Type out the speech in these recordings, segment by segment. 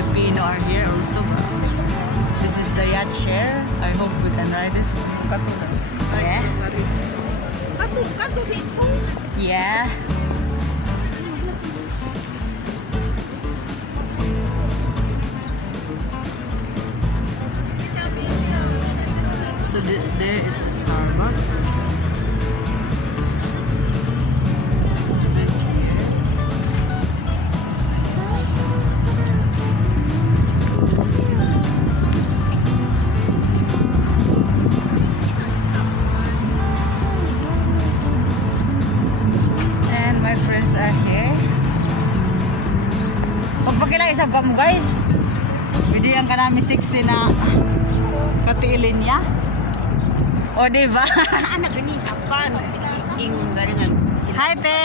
Filipino are here also. This is the yacht chair. I hope we can ride this one. Yeah. Kato situ. Yeah. So there is a Starbucks. Back here. And my friends are here. Pagpakila isang gamo guys. Bidyan ka namin 60 na katiilin niya. O diba? Anak gani kapan? Ingon gani nga. Hi te!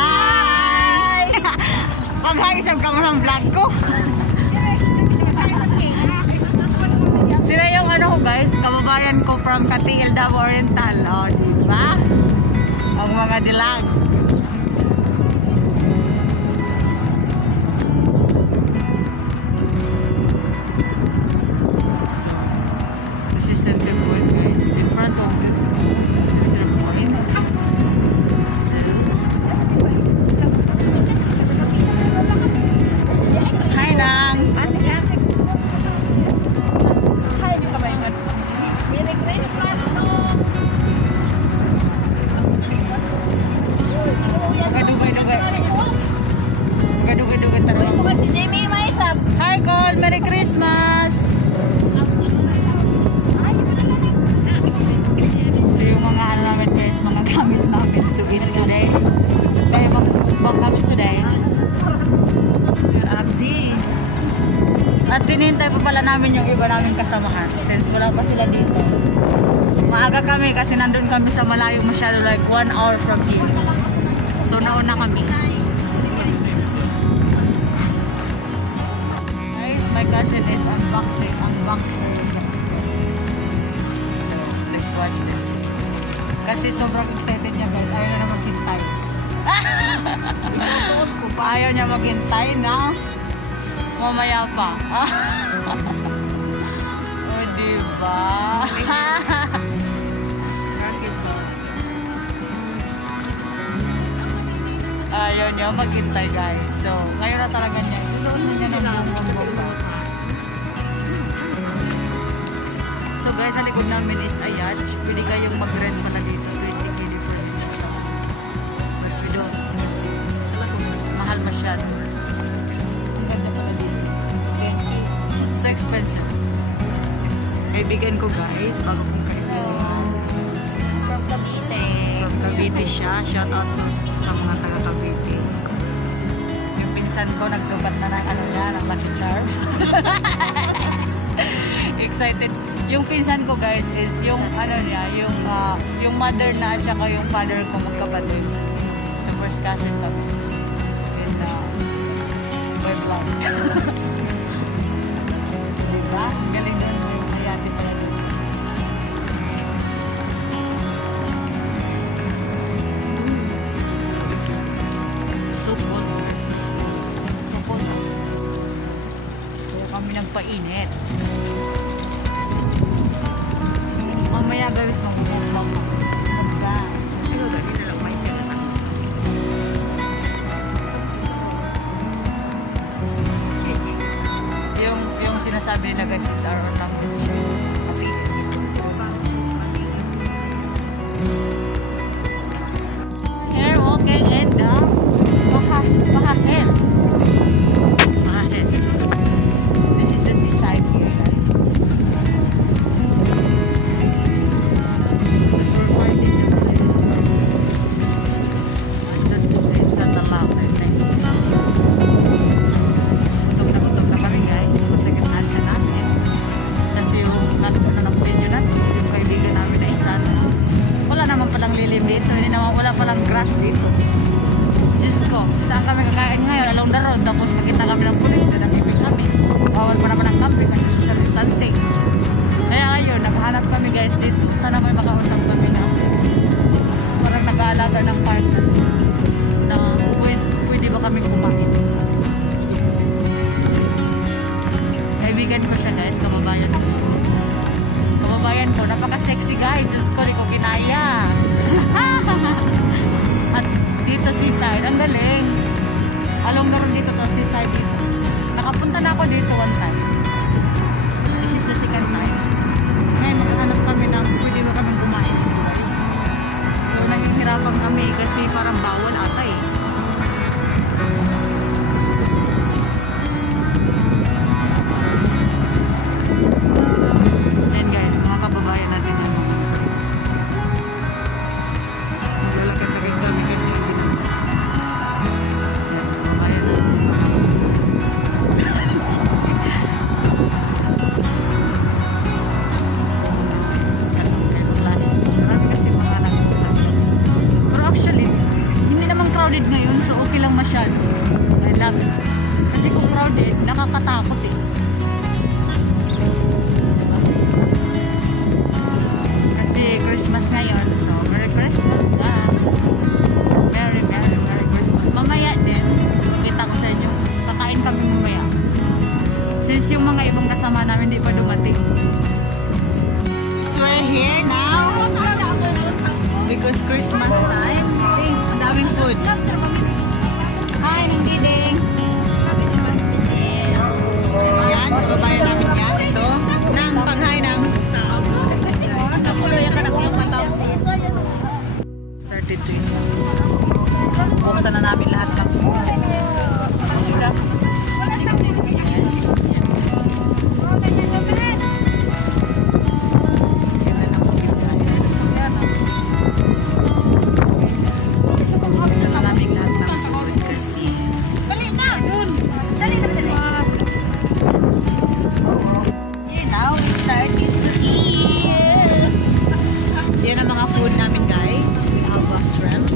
Hi! Pag-haisap ka mo ng vlog ko. Sila yung ano ko guys, kababayan ko from Katiil, Davao Oriental. O diba? Ang mga dilag. So, this is Center Point guys. In front of this Center Point. So, hi Nang! Hi, di ka ba ingat? Merry Christmas no. Gadugay-dugay. Gadugay-dugay taruan. Ako si Jamie Maisap. Hi Cole! Merry Christmas! Ito yung mga ano namin guys, mga gamit namin to eat today. Kaya mag-mukbang kami today. Abdi. At tinihintay pa pala namin yung iba namin kasamahan since wala pa sila dito. Maaga kami kasi nandun kami sa malayo masyado, like 1 hour from here. So nauna kami. Guys, my cousin is unboxing. So let's watch this. Kasi sobrang excited niya guys. Ayaw na maghintay. Ayaw niya maghintay na mamaya pa. O diba? Ayaw niya maghintay guys. So ngayon na talaga niya. Susuot na niya ng bumbong ba. So guys, sa likod namin is a yacht. Pwede kayong mag-rent pala dito. 20k per niya sa but we don't kasi mahal masyado. Ang ganda pala dito. So expensive. Kaibigan ko guys, bago kong kaibigan. From Cavite. From Cavite siya. Shout out to sa mga taga Cavite. Yung pinsan ko nagsukat na ng ano niya, ng Lucky Charm. Excited. Yung pinsan ko guys is yung ano niya, yung mother na at saka yung father ko magkapatid. So first cousin kami. In my vlog. Diba? Ang galing nun. Ayati pala dun. Supot. Supot. Kaya kami nagpainit. Mamaya guys, mag-vlog. Ano gani na lang may tingnan. Cheche. Yung sinasabi nila guys is our language. Here walking in the Bahahel. Bahahel. This is the seaside here guys. The shore point is it's at the lake. Gutom na kami guys. Magsagitan na namin. Kasi yung nanapin natin, yung kaibigan namin na isa na wala naman palang lilim dito. Hindi naman wala palang grass dito. Diyos ko, saan kami kakain ngayon? Along the road. Tapos makita kami ng pulis. Nanapipin kami. Bawal pa naman ang camping. Social distancing. Kaya ngayon, naghanap kami guys dito. Sana may makausap kami na parang nag-aalaga ng park na pwede ba kami kumain. Ang galing. Along na rin dito to, seaside dito. Nakapunta na ako dito one time. This is the second time. Ngayon maghahanap kami ng pwede ba kami kumain dito guys. So nahihirapan kami kasi parang bawal ata eh. Ayan guys, mga kababayan natin yan. Maglalakad na rin kami kasi dito. Ayan, kababayan natin. Marami kasi mga nagpupunta. Pero actually, hindi naman crowded ngayon, so okay lang masyado. I love it. Kasi kung crowded, nakakatakot eh. Kasi Christmas ngayon, so Merry Christmas. Merry Christmas. Mamaya din, kita ko sa inyo, kakain kami mamaya. Since yung mga ibang kasama namin hindi pa dumating. So we're here now because Christmas time. Hey, ang daming food. Hi, Nang Diding. Yan, kababayan namin yan. Ito, Nang, pag-hi Nang. Started to eat. Buksan na namin lahat ng food. Yes. Ganda ng food, guys. Buksan na namin lahat ng food kasi Dali na! Dun! Dali na, dali. now we started to eat. Yan ang mga food namin guys. We have a shrimp.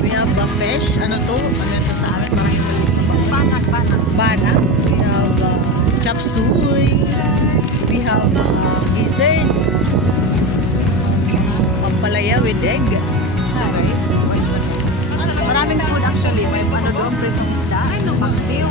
We have a fish. Ano to? Ano ito sa amin? Parang yung Banak. bana. We have chop suey. We have gizzard. Pampalaya with egg. So guys, maraming food actually. May ano doon, pritong isda. Paksiw.